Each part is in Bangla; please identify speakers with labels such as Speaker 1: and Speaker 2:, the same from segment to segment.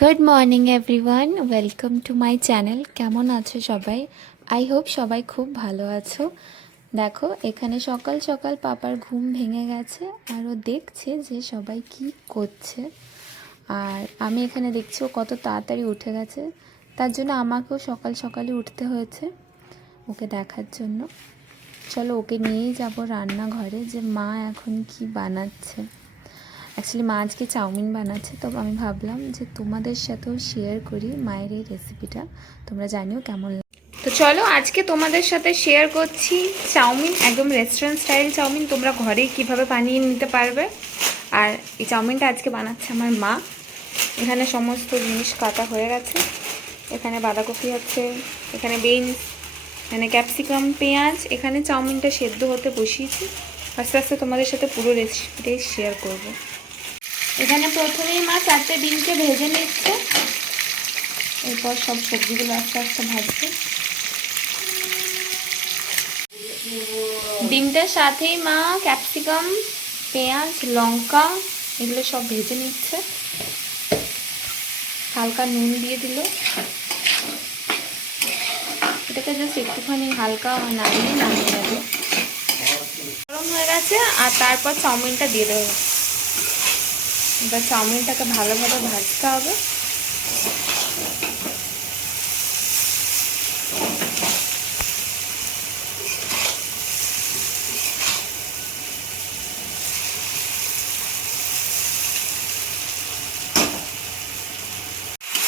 Speaker 1: Good morning everyone welcome to my channel কেমন আছো সবাই? আই হোপ সবাই খুব ভালো আছো। দেখো, এখানে সকাল সকাল পাপার ঘুম ভেঙে গেছে আর ও দেখছে যে সবাই কি করছে। আর আমি এখানে দেখছি ও কত তাড়াতাড়ি উঠে গেছে। তার জন্য আমাকেও সকাল সকালে উঠতে হয়েছে ওকে দেখার জন্য। চলো ওকে নিয়েই যাব রান্নাঘরে যে মা এখন কি বানাচ্ছে। অ্যাকচুয়ালি মা আজকে চাউমিন বানাচ্ছে, তো আমি ভাবলাম যে তোমাদের সাথেও শেয়ার করি মায়ের এই রেসিপিটা তোমরা জানিও কেমন তো চলো, আজকে তোমাদের সাথে শেয়ার করছি চাউমিন, একদম রেস্টুরেন্ট স্টাইল চাউমিন। তোমরা ঘরেই কীভাবে বানিয়ে নিতে পারবে। আর এই চাউমিনটা আজকে বানাচ্ছে আমার মা। এখানে সমস্ত জিনিস কাটা হয়ে গেছে। এখানে বাঁধাকপি আছে, এখানে বিনস এখানে ক্যাপসিকাম পেঁয়াজ। এখানে চাউমিনটা সেদ্ধ হতে বসিয়েছি। আস্তে আস্তে তোমাদের সাথে পুরো রেসিপিটাই শেয়ার করব। এখানে প্রথমেই মা চারটে ডিমকে ভেজে নিচ্ছে। এরপর সব সবজিগুলো আস্তে আস্তে ভাজছে। ডিমটার সাথেই মা ক্যাপসিকাম, পেঁয়াজ, লঙ্কা এগুলো সব ভেজে নিচ্ছে। হালকা নুন দিয়ে দিল। এটাকে জাস্ট একটুখানি হালকা নামিয়ে নামিয়ে যাবে গরম হয়ে গেছে, আর তারপর চাউমিনটা দিয়ে দেবে। এবার চাউমিনটাকে ভালোভাবে ভাজতে হবে।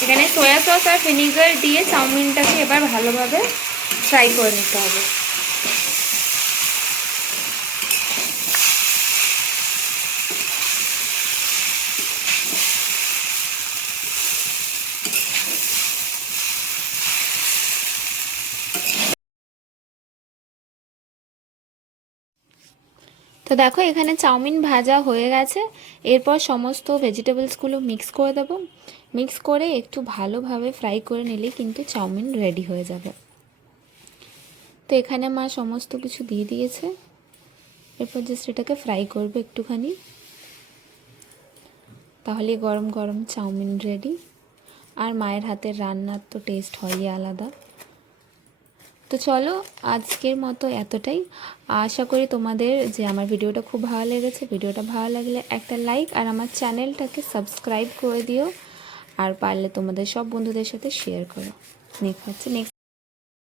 Speaker 1: এখানে সয়া সস আর ভিনিগার দিয়ে চাউমিনটাকে এবার ভালোভাবে ফ্রাই করে নিতে হবে। তো দেখো, এখানে চাউমিন ভাজা হয়ে গেছে। এরপর সমস্ত ভেজিটেবলসগুলো মিক্স করে দেবো। মিক্স করে একটু ভালোভাবে ফ্রাই করে নিলেই কিন্তু চাউমিন রেডি হয়ে যাবে। তো এখানে মা সমস্ত কিছু দিয়ে দিয়েছে। এরপর জাস্ট এটাকে ফ্রাই করবে একটুখানি। তাহলে গরম গরম চাউমিন রেডি আর মায়ের হাতের রান্নার তো টেস্ট হয়ই আলাদা। তো চলো আজকের মতো এতটাই। আশা করি তোমাদের যে আমার ভিডিওটা খুব ভালো লেগেছে, ভিডিওটা ভালো লাগলে একটা লাইক আর আমার চ্যানেলটাকে সাবস্ক্রাইব করে দিও। আর পারলে তোমাদের সব বন্ধুদের সাথে শেয়ার করো। নেক্সট হচ্ছে নেক্সট